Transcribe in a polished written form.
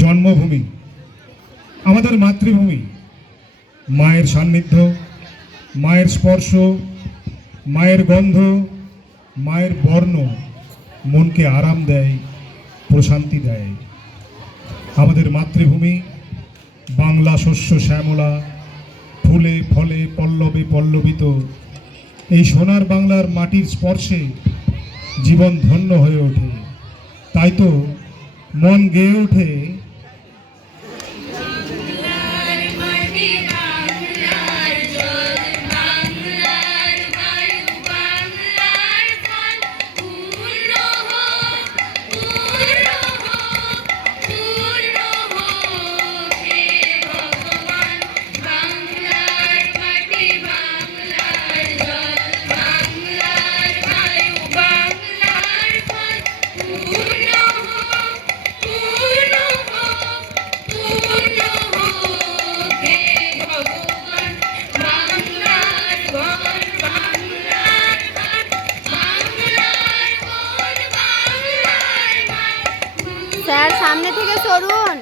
জন্মভূমি, আমাদের মাতৃভূমি, মায়ের সান্নিধ্য, মায়ের স্পর্শ, মায়ের গন্ধ, মায়ের বর্ণ মনকে আরাম দেয়, প্রশান্তি দেয়। আমাদের মাতৃভূমি বাংলা শস্য শ্যামলা, ফুলে ফলে পল্লবে পল্লবিত। এই সোনার বাংলার মাটির স্পর্শে জীবন ধন্য হয়ে ওঠে। তাই তো মন গেয়ে ওঠে, স্যার সামনে থেকে সরুন।